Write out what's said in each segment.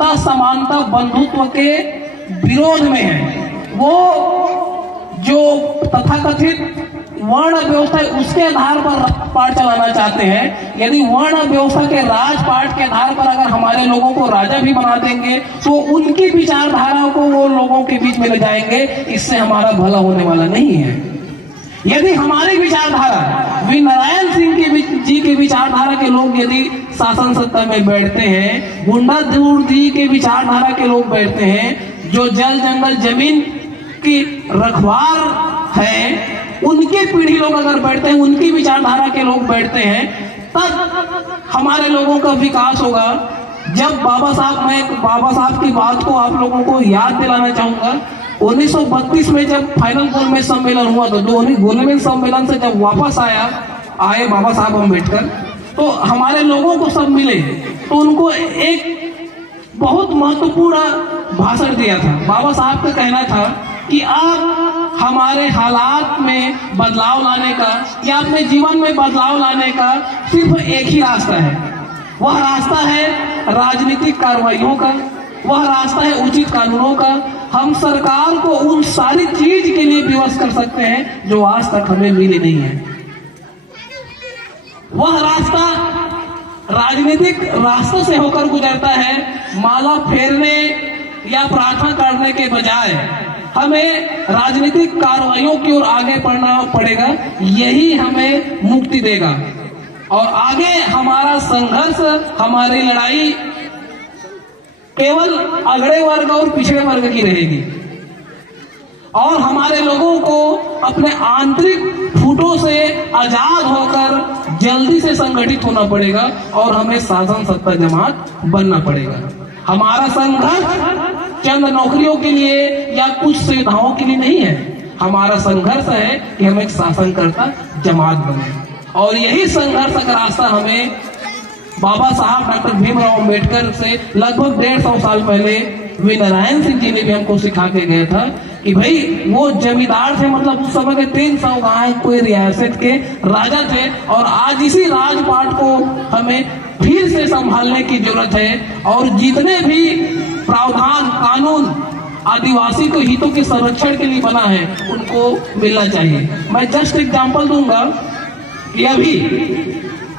समता समानता बंधुत्व के विरोध में है। वो जो तथाकथित वर्ण व्यवस्था है उसके आधार पर राजपाट चलाना चाहते हैं। यदि वर्ण व्यवस्था के राजपाट के आधार पर अगर हमारे लोगों को राजा भी बना देंगे तो उनकी विचारधारा को वो लोगों के बीच में ले जाएंगे, इससे हमारा भला होने वाला नहीं है। यदि हमारी विचारधारा वी नारायण सिंह जी की विचारधारा के लोग यदि शासन सत्ता में बैठते हैं, गुंडा जी के विचारधारा के लोग बैठते हैं, जो जल जंगल जमीन की रखवार है उनके पीढ़ी लोग अगर बैठते हैं, उनकी विचारधारा के लोग बैठते हैं, तब हमारे लोगों का विकास होगा। जब मैं बाबा साहब की बात को आप लोगों को याद दिलाना चाहूंगा। 1932 में जब फाइनल गोलमेज सम्मेलन हुआ था, तो गोलमेज सम्मेलन से जब वापस आए बाबा साहब अम्बेडकर, तो हमारे लोगों को सब मिले, तो उनको एक बहुत महत्वपूर्ण भाषण दिया था। बाबा साहब का कहना था कि आप हमारे हालात में बदलाव लाने का या अपने जीवन में बदलाव लाने का सिर्फ एक ही रास्ता है। वह रास्ता है राजनीतिक कार्रवाइयों का, वह रास्ता है उचित कानूनों का। हम सरकार को उन सारी चीज के लिए विवश कर सकते हैं जो आज तक हमें मिली नहीं है। वह रास्ता राजनीतिक रास्तों से होकर गुजरता है। माला फेरने या प्रार्थना करने के बजाय हमें राजनीतिक कार्रवाइयों की ओर आगे बढ़ना पड़ेगा। यही हमें मुक्ति देगा और आगे हमारा संघर्ष, हमारी लड़ाई केवल अगड़े वर्ग और पिछड़े वर्ग की रहेगी और हमारे लोगों को अपने आंतरिक फूटों से आजाद होकर जल्दी से संगठित होना पड़ेगा और हमें शासन सत्ता जमात बनना पड़ेगा। हमारा संघर्ष चंद नौकरियों के लिए या कुछ सुविधाओं के लिए नहीं है। हमारा संघर्ष है कि हम एक शासनकर्ता जमात बने और यही संघर्ष का रास्ता हमें बाबा साहब डॉक्टर भीमराव अम्बेडकर से लगभग 150 साल पहले वी नारायण सिंह जी ने भी हमको सिखा के गया था कि भाई वो जमींदार थे, मतलब उस समय के 300 गांव कोई रियासत के राजा थे और आज इसी राजपाट को हमें फिर से संभालने की जरूरत है और जितने भी प्रावधान कानून आदिवासी के हितों के संरक्षण के लिए बना है उनको मिलना चाहिए। मैं जस्ट एग्जांपल दूंगा कि अभी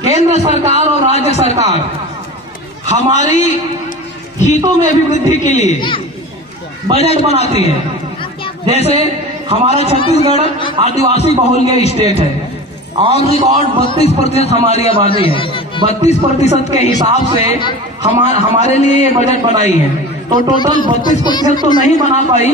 केंद्र सरकार और राज्य सरकार हमारी हितों में अभिवृद्धि के लिए बजट बनाती है। जैसे हमारा छत्तीसगढ़ आदिवासी बहुल्य स्टेट है, ऑन रिकॉर्ड 32% हमारी आबादी है। 32% के हिसाब से हमारे लिए ये बजट बनाई है, तो टोटल 32% तो नहीं बना पाई,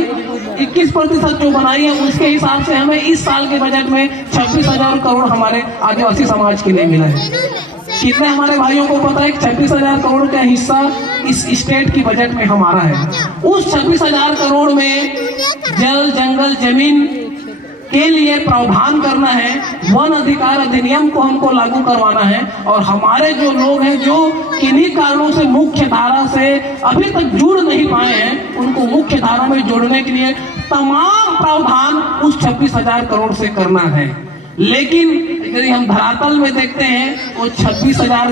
21% जो बनाई है उसके हिसाब से हमें इस साल के बजट में 26,000 करोड़ हमारे आदिवासी समाज के लिए मिला है। कितने हमारे भाइयों को पता है कि 26,000 करोड़ का हिस्सा इस स्टेट की बजट में हमारा है। उस 26,000 करोड़ में जल जंगल जमीन के लिए प्रावधान करना है, वन अधिकार अधिनियम को हमको लागू करवाना है और हमारे जो लोग हैं जो किन्हीं कारणों से मुख्य धारा से अभी तक जुड़ नहीं पाए हैं, उनको मुख्य धारा में जोड़ने के लिए तमाम प्रावधान उस 26,000 करोड़ से करना है। लेकिन यदि हम धरातल में देखते हैं वो 26,000